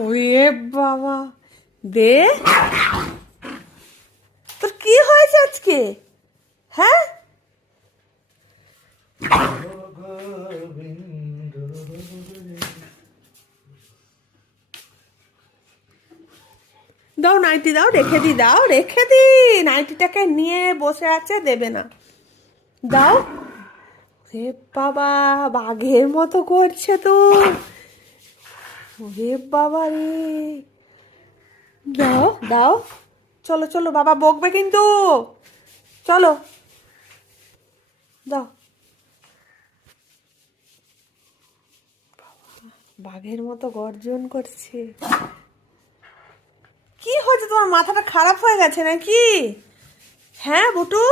ওরে বাবা, দে। তোর কি হয়েছে আজকে? হ্যাঁ, দাও নাইটি দাও, রেখে দি, দাও রেখে দি। নাইটিটাকে নিয়ে বসে আছে, দেবে না। দাও। রে বাবা, বাঘের মতো করছে তো। রে বাবা রে, দাও দাও। চলো চলো, বাবা বকবে কিন্তু। চলো, দাও। বাঘের মতো গর্জন করছে। কি হয়েছে তোমার? মাথাটা খারাপ হয়ে গেছে নাকি? হ্যাঁ বুটু।